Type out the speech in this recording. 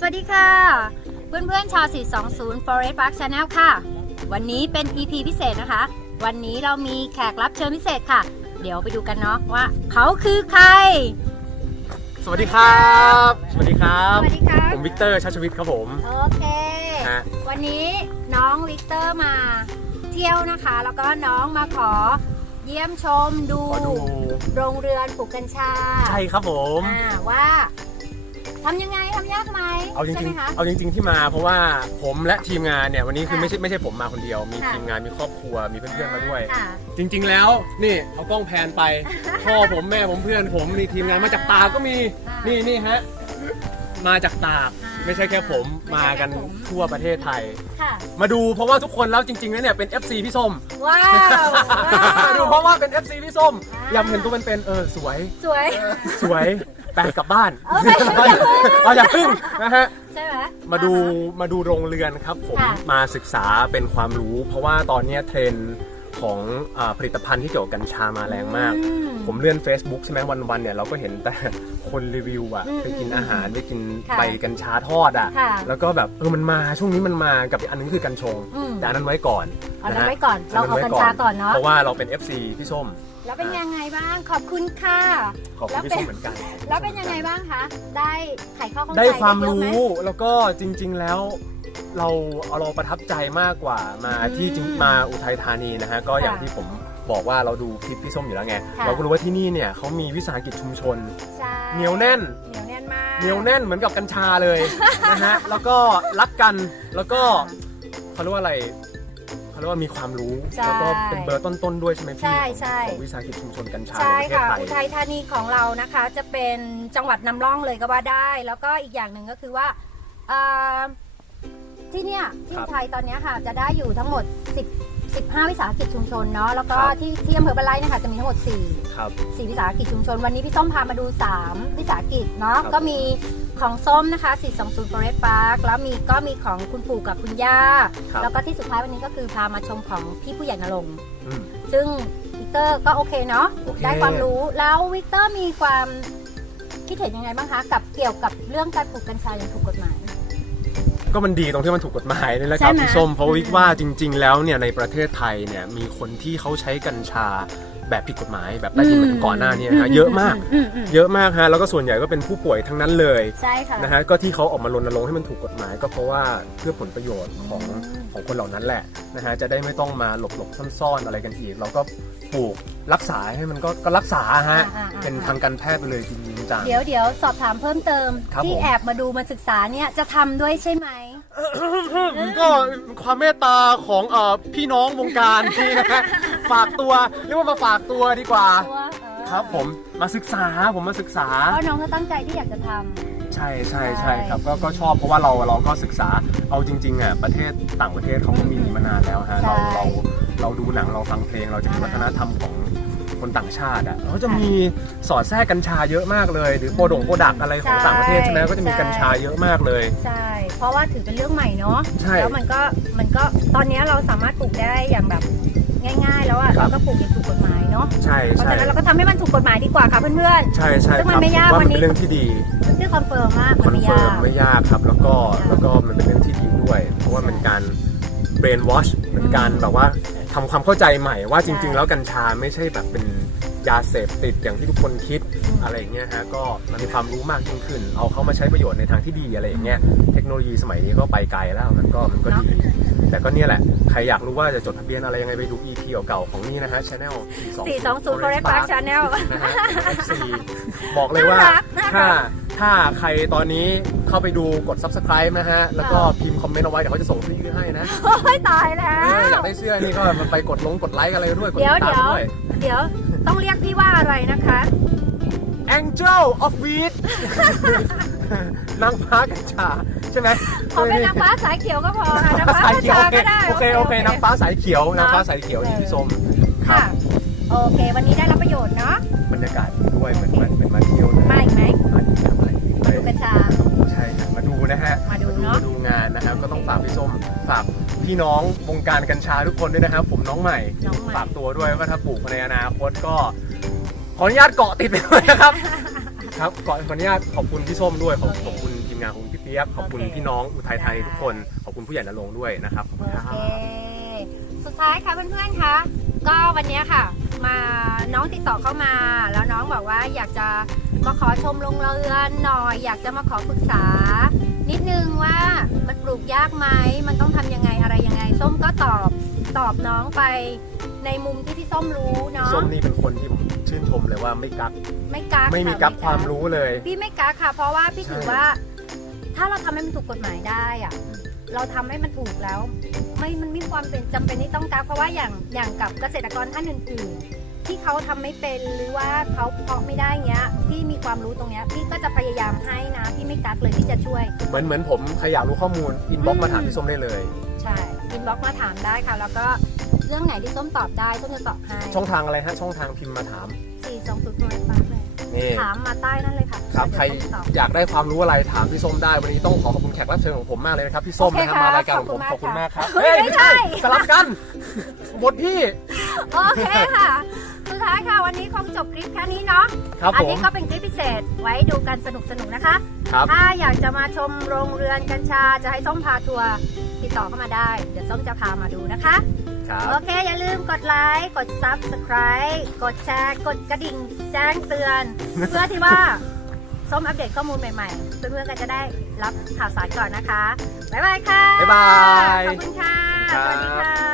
สวัสดีค่ะ เพื่อนๆชาว 420 Forest Park Channel ค่ะ วันนี้เป็น EP พิเศษนะคะ วันนี้เรามีแขกรับเชิญพิเศษค่ะ เดี๋ยวไปดูกันเนาะว่า เขาคือใคร สวัสดีครับ สวัสดีครับ สวัสดีค่ะผมวิกเตอร์ชัชวิทย์ครับผม โอเค ฮะ วันนี้น้องวิกเตอร์มาเที่ยวนะคะ แล้วก็น้องมาขอเยี่ยมชมดู ขอดู โรงเรือนปลูกกัญชาใช่ครับผม อ่าว่า ทำยังไงทำยากไหมเอาจใช่ริไหงมคะๆ เอาจริง ๆ ที่มาเพราะว่าผมและทีมงานเนี่ยวันนี้คือค่ะไม่ใช่ไม่ใช่ผมมาคนเดียว มีค่ะทีมงานมีครอบครัวมีเพื่อนๆมาด้วย ค่ะ จริง ๆ แล้วนี่เอากล้องแพนไป พ่อผมแม่ผมเพื่อนผมนี่ทีมงานมาจากตากก็มีอ่านี่นี่ฮะมาจากตากอ่าไม่ใช่แค่ผมไม่มาใช่แค่กันผม ทั่วประเทศไทย ค่ะ มาดูเพราะว่าทุกคนแล้วจริงๆแล้วเนี่ยเป็น FC พี่ส้มว้าวว้าวดูเพราะว่าเป็น FC พี่ส้มอ่าอยากเห็นตัวเป็นๆเออสวย สวย สวย แปลกลับบ้านโอเคอย่าเพิ่ง เอาอย่าพึ่งนะฮะ ใช่ไหม มาดูมาดูโรงเรือนครับผมค่ะมาศึกษาเป็นความรู้ เพราะว่าตอนเนี้ยเทรนด์ของอาผลิตภัณฑ์ที่เกี่ยวกับกัญชามาแรงมาก อืผมเลื่อน Facebook ใช่ไหมวันๆเนี่ยเราก็เห็นแต่คนรีวิวอะอืมไปกินอาหารไปกินค่ะใบกัญชาทอดอะค่ะแล้วก็แบบเออมันมาช่วงนี้มันมากับอีกอันนึงคือกัญชงอืม แต่อันนั้นไว้ก่อนเอานั้นะฮะไว้ก่อน เราเอากัญชาก่อนเนาะ เพราะว่าเราเป็น FC พี่ส้ม แล้วเป็นยังไงบ้างขอบคุณค่ะขอบคุณพี่ส้มเหมือนกันแล้วเป็นยังไงบ้างคะได้ไขข้อข้องใจได้ความเยอะรู้ไหแล้วก็จริง ๆแล้ว เราเราประทับใจมากกว่ามาอืมที่จริงมาอุทัยธานีนะฮะก็อย่างค่ะที่ผมบอกว่าเราดูคลิปพี่ส้มอยู่แล้วไง ค่ะ เราก็รู้ว่าที่นี่เนี่ยเขามีวิสาหกิจชุมชน ใช่เหนียวแน่น เหนียวแน่นมากเหนียวแน่นเหมือนกับกัญชาเลย นะฮะแล้วก็รักกันแล้วก็เขาเรียกว่าอะไร เขาเรียกว่ามีความรู้ ใช่ แล้วก็เป็นเบอร์ต้นๆด้วยใช่ไหมพี่ใช่ใช่ของวิสาหกิจชุมชนกัญชาในใช่ประเทศค่ะไทยอุทัยธานีของเรานะคะ จะเป็นจังหวัดนำร่องเลยก็ว่าได้ แล้วก็อีกอย่างหนึ่งก็คือว่าเอ่อที่เนี่ยที่ครับอุทัยตอนเนี้ยค่ะจะได้อยู่ทั้งหมด 10 15 วิสาหกิจชุมชนเนาะแล้วก็ครับที่ที่อำเภอบ้านไร่เนะคะจะมีทั้งหมด 4 ครับ4วิสาหกิจชุมชนวันนี้พี่ส้มพามาดู 3 วิสาหกิจเนาะครับ ก็มี ของส้มนะคะ 420 Forest Park แล้วมีก็มีของคุณปู่กับคุณย่า ครับแล้วก็ที่สุดท้ายวันนี้ก็คือพามาชมของพี่ผู้ใหญ่นรงค์อืมซึ่งวิกเตอร์ก็โอเคเนาะโอเค ได้ความรู้แล้ววิกเตอร์มีความคิดเห็นยังไงบ้างคะกับเกี่ยวกับเรื่องการปลูกกัญชาอย่างถูกกฎหมาย ก็มันดีตรงที่มันถูกกฎหมายนี่แหละคใช่รับไหมพี่ส้มเพราะอืมวิกว่าจริง ๆ แล้วเนี่ยในประเทศไทยเนี่ยมีคนที่เขาใช้กัญชา แบบผิดกฎหมายแบบได้ยินเหมือนก่อนหน้านี้นะฮะเยอะมากอืมอืมเยอะมากฮะแล้วก็ส่วนใหญ่ก็เป็นผู้ป่วยทั้งนั้นเลยใช่ค่ะนะฮะก็ที่เขาออกมารณรงค์ให้มันถูกกฎหมาย ก็เพราะว่าเพื่อผลประโยชน์ของของคนเหล่านั้นแหละนะฮะจะได้ไม่ต้องมาหลบหลบๆซ่อนๆอะไรกันอีก เราก็ปลูกรักษาให้มันก็ก็รักษาฮะอ่าๆๆเป็นทางการแพทย์ไปเลยจริงๆจังเดี๋ยวเดี๋ยวสอบถามเพิ่มเติมครับที่ผมแอบมาดูมาศึกษาเนี่ยจะทำด้วยใช่ไหมก็ความเมตตาของเอ่อพี่น้องวงการที่นะฮะ ฝากตัวเรียกว่ามาฝากตัวดีกว่าตัวเออครับผมมาศึกษาผมมาศึกษา เพราะน้องก็ตั้งใจที่อยากจะทำใช่ใช่ใช่ใช่ครับก็ก็ชอบเพราะว่าเราเราก็ศึกษาเอาจริงๆอะประเทศต่างประเทศเขาก็มีมานานแล้วฮะเราเราเราดูหนังเราฟังเพลงเราจะมีวัฒนธรรมของคนต่างชาติอะเขาจะมีสอดแทรกกัญชาเยอะมากเลย หรือโปรดงโปรดักอะไรของต่างประเทศใช่ไหมก็จะมีกัญชาเยอะมากเลย ใช่ เพราะว่าถือเป็นเรื่องใหม่เนาะ ใช่ แล้วมันก็มันก็ตอนนี้เราสามารถปลูกได้อย่างแบบ ง่ายๆ แล้วอะครับ เราก็ปลูกอย่างถูกกฎหมายเนาะใช่เพราะใช่ฉะนั้นเราก็ทำให้มันถูกกฎหมายดีกว่าค่ะเพื่อนใช่ใช่ซึ่งคมันรับไม่ยากว่าวันมันนี้ เป็นเรื่องที่ดีๆเพื่อคอนเฟิร์มมากคมันอนไม่เฟิยาร์มก ไม่ยากครับ แล้วก็แล้วก็มันเป็นเรื่องที่ดีด้วย เพราะว่ามันการเบรนวอชเป็นการแบบว่าทำความเข้าใจใหม่ว่าจริงๆแล้วกัญชาไม่ใช่แบบเป็น ยาเสพติดอย่างที่ทุกคนคิดอะไรอย่างเงี้ยฮะก็มันมีความรู้มากยิ่งขึ้น เอาเข้ามาใช้ประโยชน์ในทางที่ดีอะไรอย่างเงี้ยเทคโนโลยีสมัยนี้ก็ไปไกลแล้วมันก็มันก็ดี แต่ก็เนี่ยแหละ ใครอยากรู้ว่าจะจดทะเบียนอะไรยังไงไปดู EP เก่าๆของนี่นะฮะ Channel 420 Forest Park Channel นะฮะ FC บอกเลยว่าน่ารักน่ารักถ้าถ้าใครตอนนี้เข้าไปดูกด subscribe นะฮะ แล้วก็พิมพ์คอมเมนต์เอาไว้เดี๋ยวเขาจะส่งเสื้อยืดให้นะโอ้ยตายแล้เออวอยากได้เสื้อนี่ก็มันไปกดลงกดไลค์อะไรด้วยกดเดี๋ยวติดเดี๋ยวตามด้วยเดี๋ยว ต้องเรียกพี่ว่าอะไรนะคะ Angel of Weed นางฟ้ากัญชาใช่ไหมขอเป็นนางฟ้าสายเขียวก็พอค่ะนางฟ้าสายกัญเขียวชาโอเคก็ได้โอเคโอเคนางฟ้าสายเขียวนางฟ้าสายเขียวเนอะที่พี่ส้มค่ะโอเค วันนี้ได้รับประโยชน์เนาะบรรยากาศดีด้วยเหมือนเหมือนเหมือนมาเที่ยวเลยมาอีกไหมมาดีครับมาดีเลมาดูยกัญชาใช่ครับมาดูนะฮะมาดูเนอะมาดูงานนะครับก็ต้องฝากพี่ส้มฝาก พี่น้องวงการกัญชาทุกคนด้วยนะครับ ผมน้องใหม่น้องใหม่ ฝากตัวด้วยว่าถ้าปลูกในอนาคตก็ ขออนุญาตเกาะติดไปด้วยนะครับ ครับก่อนขออนุญาตขอบคุณพี่ส้มด้วยขอบขอบคุณทีมมงานของคุณพี่เปียกขอบคุณโอเคพี่น้องอุทัยธานีได้ทุกคนขอบคุณผู้ใหญ่นรงค์ด้วยนะครับขอบคุณโอครับ เค สุดท้ายค่ะเพื่อนๆ คะ ก็วันนี้ค่ะ มาน้องติดต่อเข้ามา แล้วน้องบอกว่าอยากจะมาขอชมโรงเรือนหน่อย อยากจะมาขอปรึกษา นิดนึงว่ามันปลูกยากไหม มันต้องทำ ส้มก็ตอบตอบน้องไปในมุมที่พี่ส้มรู้เนาะส้มนี่เป็นคนที่ผมชื่นชมเลยว่าไม่กักไม่กักไม่มีค่ะกักความรู้เลย พี่ไม่กักค่ะ เพราะว่าพี่ใช่ถือว่า ถ้าเราทำให้มันถูกกฎหมายได้อะเราทำให้มันถูกแล้ว ไม่มันไม่มีความเป็นจำเป็นที่ต้องกักเพราะว่าอย่างอย่างกับเกษตรกรท่านอื่น ๆ ที่เขาทำไม่เป็นหรือว่าเขาเพาะไม่ได้เงี้ยพี่มีความรู้ตรงเนี้ยพี่ก็จะพยายามให้นะพี่ไม่กักเลยที่จะช่วย เหมือนเหมือนผมใครอยากรู้ข้อมูลอินบ็อกอืมมาถามพี่ส้มได้เลยใช่ อินบ็อกมาถามได้ค่ะ แล้วก็เรื่องไหนที่ส้มตอบได้ส้มจะตอบให้ช่องทางอะไรฮะช่องทางพิมพ์มาถามสี่สองศูนย์โปรยปากเลยนี่ถามมาใต้นั่นเลยค่ะครับใครเดี๋ยวส้มตอบอยากได้ความรู้อะไรถามพี่ส้มได้วันนี้ต้องขอขอบคุณแขกรับเชิญของผมมากเลยนะครับพี่ส้มโอเคนะครับค่ะมารายการของผมขขออบบคุคุณณมามากกค่ะครับเฮ้ยไม่ใช่สลับกันบทพี่โอเคค่ะสุด ท้ายค่ะ วันนี้คงจบคลิปแค่นี้เนาะครับอัผม นี้ก็เป็นคลิปพิเศษไว้ดูกันสนุกๆนะคะ ครับ ถ้าอยากจะมาชมโรงเรือนกัญชาจะให้ส้มพาทัวร์ติดต่อเข้ามาได้ เดี๋ยวส้มจะพามาดูนะคะ ครับโอเค อย่าลืมกดไลค์ กด Subscribe กดแชร์ กดกระดิ่งแจ้งเตือน เพื่อที่ว่า ส้มอัปเดตข้อมูลใหม่ๆ เพื่อนๆก็จะได้รับข่าวสารก่อนนะคะ บ๊ายบายค่ะ บ๊ายบายขอบคุณค่ะครับสวัสดีค่ะ